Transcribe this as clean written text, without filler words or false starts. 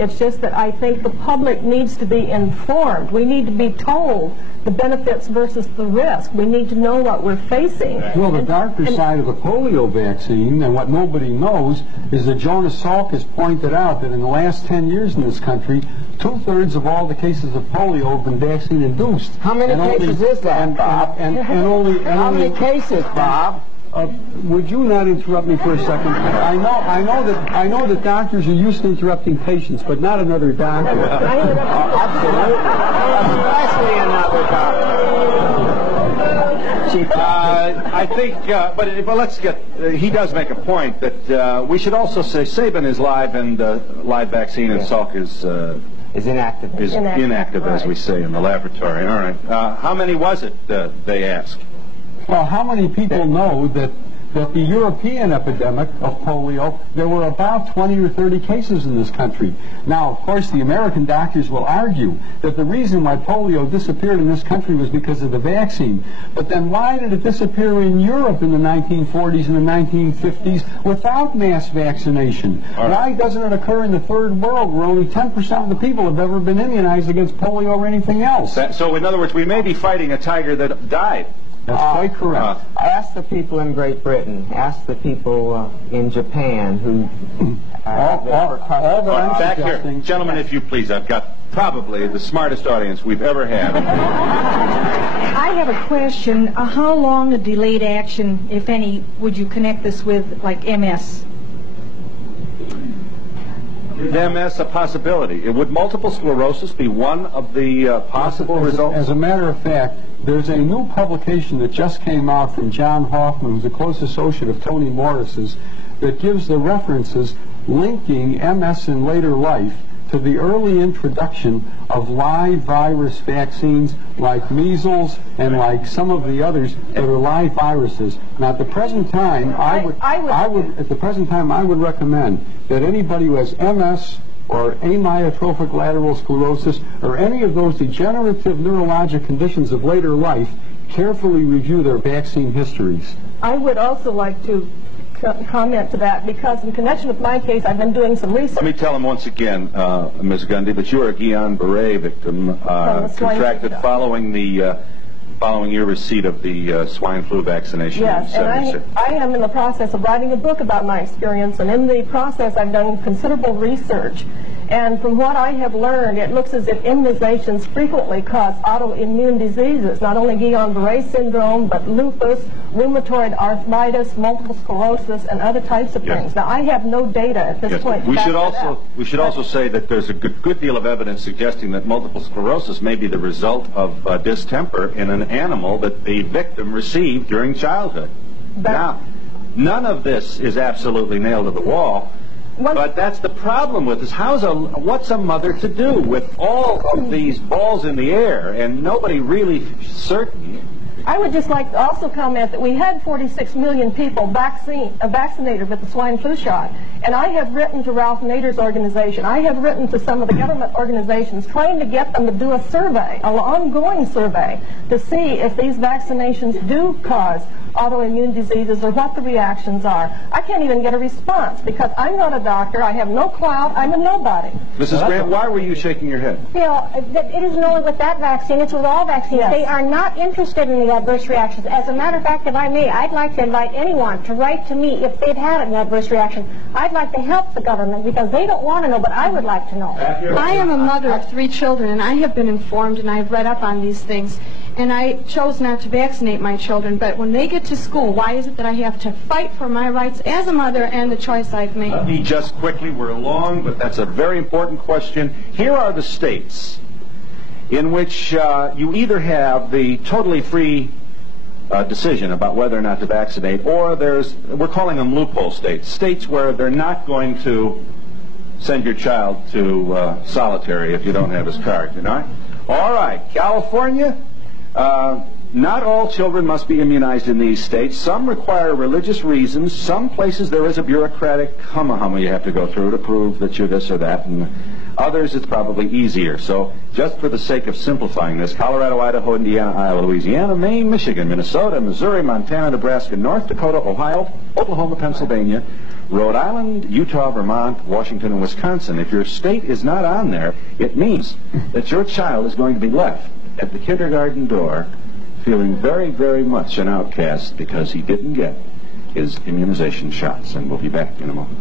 It's just that I think the public needs to be informed. We need to be told the benefits versus the risk. We need to know what we're facing. Well, the darker side of the polio vaccine, and what nobody knows, is that Jonas Salk has pointed out that in the last 10 years in this country, 2/3 of all the cases of polio have been vaccine-induced. How many cases is that, Bob? How many cases, Bob? Would you not interrupt me for a second? I know that doctors are used to interrupting patients, but not another doctor. Absolutely, especially another doctor. I think, but let's get. He does make a point that we should also say Sabin is live and live vaccine, and Salk is inactive. Is inactive, as we say in the laboratory. All right. How many was it? They ask. Well, how many people know that the European epidemic of polio, there were about 20 or 30 cases in this country. Now, of course, the American doctors will argue that the reason why polio disappeared in this country was because of the vaccine. But then why did it disappear in Europe in the 1940s and the 1950s without mass vaccination? Why doesn't it occur in the third world where only 10% of the people have ever been immunized against polio or anything else? So, in other words, we may be fighting a tiger that died. That's quite correct. Ask the people in Great Britain. Ask the people in Japan who... Back here. Gentlemen, if you please. I've got probably the smartest audience we've ever had. I have a question. How long a delayed action, if any, would you connect this with, like MS? Is MS a possibility? Would multiple sclerosis be one of the possible results? As a matter of fact, there's a new publication that just came out from John Hoffman, who's a close associate of Tony Morris's, that gives the references linking MS in later life to the early introduction of live virus vaccines like measles and like some of the others that are live viruses. Now, at the present time, I would recommend that anybody who has MS or amyotrophic lateral sclerosis or any of those degenerative neurologic conditions of later life carefully review their vaccine histories. I would also like to comment to that, because in connection with my case, I've been doing some research. Let me tell him once again, Ms. Gundy, that you are a Guillain-Barré victim contracted following your receipt of the swine flu vaccination. Yes, and I am in the process of writing a book about my experience, and in the process I've done considerable research. And from what I have learned, it looks as if immunizations frequently cause autoimmune diseases, not only Guillain-Barré syndrome, but lupus, rheumatoid arthritis, multiple sclerosis, and other types of things. Now, I have no data at this point. We should also say that there's a good deal of evidence suggesting that multiple sclerosis may be the result of distemper in an animal that the victim received during childhood. Now, none of this is absolutely nailed to the wall. But that's the problem with this. What's a mother to do with all of these balls in the air and nobody really certain? I would just like to also comment that we had 46 million people vaccinated with the swine flu shot. And I have written to Ralph Nader's organization. I have written to some of the government organizations trying to get them to do a survey, an ongoing survey, to see if these vaccinations do cause autoimmune diseases or what the reactions are. I can't even get a response because I'm not a doctor. I have no clout. I'm a nobody. Mrs. Grant, why were you shaking your head? Phil, it isn't only with that vaccine. It's with all vaccines. Yes. They are not interested in the adverse reactions. As a matter of fact, if I may, I'd like to invite anyone to write to me if they've had an adverse reaction. I'd like to help the government because they don't want to know, but I would like to know. I am a mother of 3 children, and I have been informed, and I've read up on these things. And I chose not to vaccinate my children, but when they get to school, why is it that I have to fight for my rights as a mother and the choice I've made? Let me just quickly, we're long, but that's a very important question. Here are the states in which you either have the totally free decision about whether or not to vaccinate, or we're calling them loophole states, states where they're not going to send your child to solitary if you don't have his card, you know? All right, California. Not all children must be immunized in these states. Some require religious reasons. Some places there is a bureaucratic humma-humma you have to go through to prove that you're this or that. And others it's probably easier. So just for the sake of simplifying this, Colorado, Idaho, Indiana, Iowa, Louisiana, Maine, Michigan, Minnesota, Missouri, Montana, Nebraska, North Dakota, Ohio, Oklahoma, Pennsylvania, Rhode Island, Utah, Vermont, Washington, and Wisconsin. If your state is not on there, it means that your child is going to be left at the kindergarten door feeling very, very much an outcast because he didn't get his immunization shots. And we'll be back in a moment.